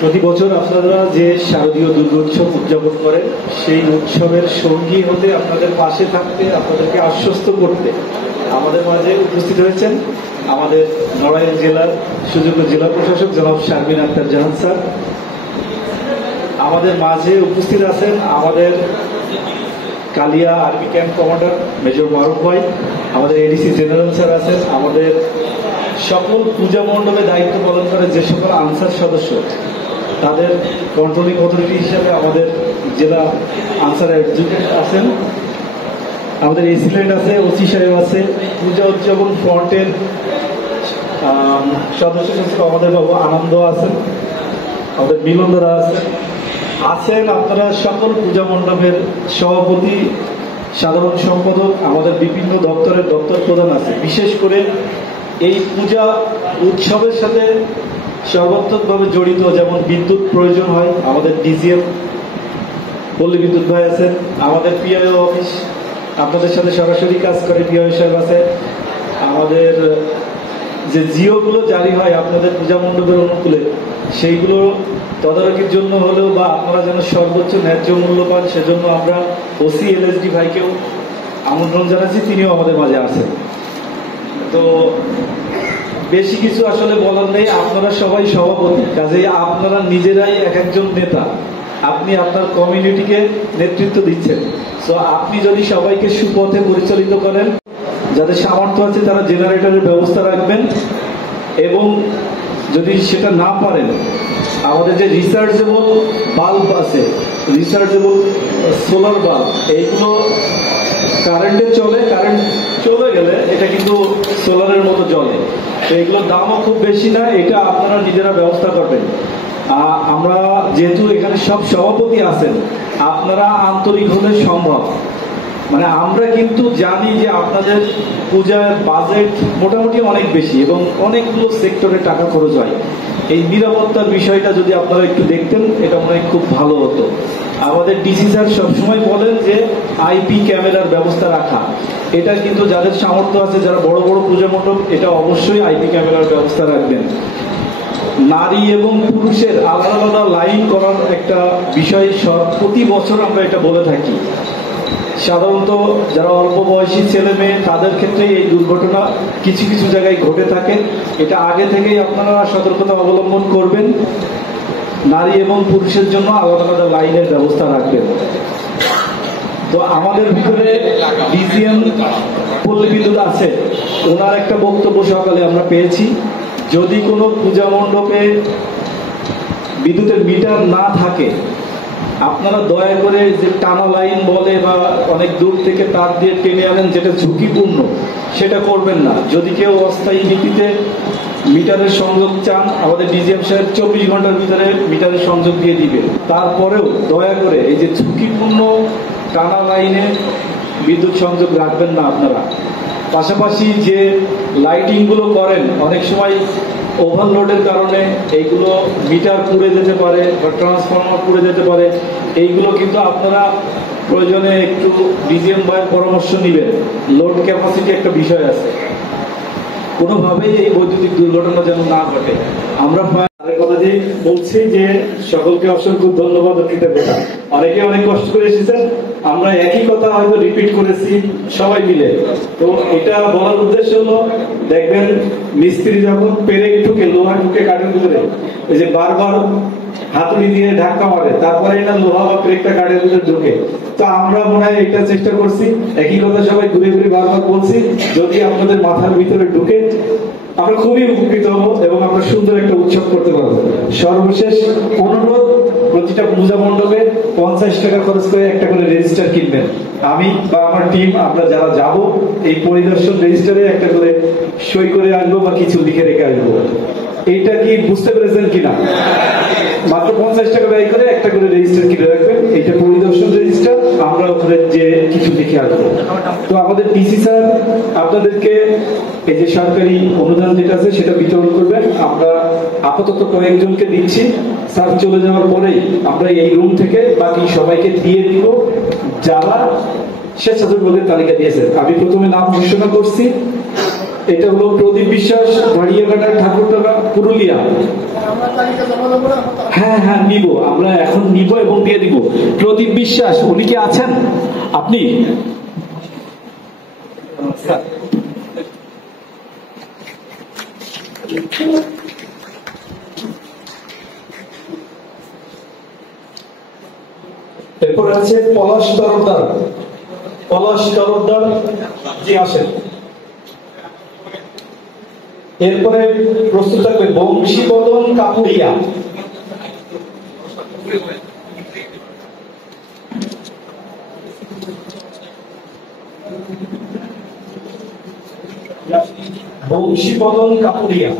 প্রতি বছর আপনারা যে শারদীয় দুর্গোৎসব উদযাপন করেন, সেই উৎসবের সঙ্গী হতে, আপনাদের পাশে থাকতে, আপনাদেরকে আশ্বস্ত করতে আমাদের মাঝে উপস্থিত হয়েছেন আমাদের নড়াইল জেলার সুযোগ্য জেলা প্রশাসক জনাব শারমিন আক্তার জাহান স্যার। আমাদের মাঝে উপস্থিত আছেন আমাদের কালিয়া আর্মি ক্যাম্প কমান্ডার মেজর মারুফ ভাই, আমাদের এডিসি জেনারেল স্যার আছেন, আমাদের সকল পূজা মণ্ডপে দায়িত্ব পালন করে যে সকল আনসার সদস্য, তাদের কন্ট্রোলিং অথরিটি হিসাবে আমাদের জেলা আনসার অ্যাডজুকেট আছেন, আমাদের এসিলেন্ট আছে, ওসি সাহেব আছে, পূজা উদযাপন ফ্রন্টের সদস্য সদস্য আমাদের বাবু আনন্দ আছেন, আমাদের মিলনদরা আছেন আপনারা সকল পূজা মণ্ডপের সভাপতি, সাধারণ সম্পাদক, আমাদের বিভিন্ন দপ্তরের দপ্তর প্রধান আছে। বিশেষ করে এই পূজা উৎসবের সাথে সর্বাত্মকভাবে জড়িত, যেমন বিদ্যুৎ প্রয়োজন হয়, আমাদের ডিজিএম পল্লী বিদ্যুৎ ভাই আছেন, আমাদের পিআইও অফিস আপনাদের সাথে সরাসরি কাজ করে পিআইও সাহেব আছে, আমাদের যে জিওগুলো জারি হয় আপনাদের পূজা মণ্ডপের অনুকূলে, সেইগুলো তদারকির জন্য হলেও বা আপনারা যেন সর্বোচ্চ ন্যায্য মূল্য পান, সেজন্য আমরা ওসি এলএসডি ভাইকেও আমন্ত্রণ জানাচ্ছি, তিনিও আমাদের মাঝে আছেন। তো বেশি কিছু আসলে বলার নেই, আপনারা সবাই সভাপতি, কাজেই আপনারা নিজেরাই এক একজন নেতা, আপনি আপনার কমিউনিটিকে নেতৃত্ব দিচ্ছেন। সো আপনি যদি সবাইকে সুপথে পরিচালিত করেন, যাদের সামর্থ্য আছে তারা জেনারেটরের ব্যবস্থা রাখবেন, এবং যদি সেটা না পারেন আমাদের যে রিচার্জেবল বাল্ব আছে, রিচার্জেবল সোলার বাল্ব, এইগুলো কারেন্টে চলে, কারেন্ট চলে গেলে এটা কিন্তু সোলারের মতো জ্বলে, তো এগুলোর দামও খুব বেশি না, এটা আপনারা নিজেরা ব্যবস্থা করবেন। আমরা যেহেতু এখানে সব সভাপতি আছেন, আপনারা আন্তরিক হলে সম্ভব, মানে আমরা কিন্তু জানি যে আপনাদের পূজার বাজেট মোটামুটি অনেক বেশি এবং অনেকগুলো সেক্টরে টাকা খরচ হয়। এই নিরাপত্তার বিষয়টা যদি আপনারা একটু দেখতেন, এটা মনে হয় খুব ভালো হতো। আমাদের ডিসি স্যার সবসময় বলেন যে আইপি ক্যামেরার ব্যবস্থা রাখা, এটা কিন্তু যাদের সামর্থ্য আছে, যারা বড় বড় পূজা মণ্ডপ, এটা অবশ্যই আইপি ক্যামেরার ব্যবস্থা রাখবেন। নারী এবং পুরুষের আলাদা আলাদা লাইন করার একটা বিষয় প্রতি বছর আমরা এটা বলে থাকি। সাধারণত যারা অল্প বয়সী ছেলে মেয়ে, তাদের ক্ষেত্রে এই দুর্ঘটনা কিছু কিছু জায়গায় ঘটে থাকে, এটা আগে থেকেই আপনারা সতর্কতা অবলম্বন করবেন। নারী এবং পুরুষের জন্য আলাদা আলাদা লাইনের ব্যবস্থা রাখবেন। তো আমাদের ভিতরে ডিজিএম পল্লী বিদ্যুৎ আছে, ওনার একটা বক্তব্য সকালে আমরা পেয়েছি, যদি কোনো পূজা মণ্ডপে বিদ্যুতের মিটার না থাকে, আপনারা দয়া করে যে টানা লাইন বলে বা অনেক দূর থেকে তার দিয়ে টেনে আনেন, যেটা ঝুঁকিপূর্ণ, সেটা করবেন না। যদি কেউ অস্থায়ী ভিত্তিতে মিটারের সংযোগ চান, আমাদের ডিজিএম সাহেব 24 ঘন্টার ভিতরে মিটারের সংযোগ দিয়ে দিবেন। তারপরেও দয়া করে এই যে ঝুঁকিপূর্ণ টানা লাইনে বিদ্যুৎ সংযোগ রাখবেন না আপনারা। পাশাপাশি যে লাইটিংগুলো করেন, অনেক সময় ওভারলোডের কারণে এইগুলো মিটার পুড়ে যেতে পারে বা ট্রান্সফরমার পুড়ে যেতে পারে, এইগুলো কিন্তু আপনারা প্রয়োজনে একটু ডিজিএম ভাইয়ের পরামর্শ নেবেন। লোড ক্যাপাসিটি একটা বিষয় আছে, কোনোভাবেই এই বৈদ্যুতিক দুর্ঘটনা যেন না ঘটে। আমরা বলছি যে সকলকে অসংখ্য ধন্যবাদ ও কৃতজ্ঞতা। অনেকে অনেক কষ্ট করে এসেছেন, আমরা একই কথা হয়তো রিপিট করেছি সবাই মিলে। তো এটা বলার উদ্দেশ্য হলো, দেখবেন মিস্ত্রি যখন পেরেক ঠুকে, লোহা ঠুকে কাঠের ভিতরে, ওই যে বারবার হাতুড়ি দিয়ে ধাক্কা মারে, তারপরে এটা লোহা বা পেরেকটা কাঠের ভিতরে ঢুকে। তো আমরা মনে হয় এটা চেষ্টা করছি, একই কথা সবাই ঘুরে ঘুরে বারবার বলছি, যদি আপনাদের মাথার ভিতরে ঢুকে আমরা খুবই উপকৃত হব এবং আমরা সুন্দর একটা উৎসব করতে পারবো। সর্বশেষ অনুরোধ, প্রতিটা পূজা মণ্ডপে 50 টাকা খরচ করে একটা করে রেজিস্টার কিনবেন। আমি বা আমার টিম, আমরা যারা যাব, এই পরিদর্শন রেজিস্টারে একটা করে সই করে আসবো বা কিছু লিখে রেখে আসবো। এইটা কি বুঝতে পেরেছেন কিনা? মাত্র 50 টাকা ব্যয় করে একটা করে রেজিস্টার কিনে রাখবেন, এটা পরিদর্শন রেজিস্টার, আমরা ওখানে যে কিছু লিখে আসবো। তো আমাদের ডিসি স্যার আপনাদেরকে এই যে সরকারি অনুদান যেটা আছে সেটা বিতরণ করবেন। আমরা আপাতত কয়েকজনকে দিচ্ছি, স্যার চলে যাওয়ার পরেই আমরা এই রুম থেকে বাকি সবাইকে দিয়ে দিব যারা স্বেচ্ছাসেবকের তালিকা দিয়েছে। আমি প্রথমে নাম ঘোষণা করছি, এটা হলো প্রদীপ বিশ্বাস, ভাড়িয়াঘাটা, ঠাকুরটাকা, পুরুলিয়া। হ্যাঁ হ্যাঁ নিব, আমরা এখন নিব এবং দিয়ে দিব। প্রদীপ বিশ্বাস, উনি কি আছেন? আপনি এরপরে আছে পলাশ তরফদার। পলাশ তরফদার জি আসেন। এরপরে প্রস্তুত থাকবে বংশীবদন কাপুরিয়া। বংশীবদন কাপুরিয়া।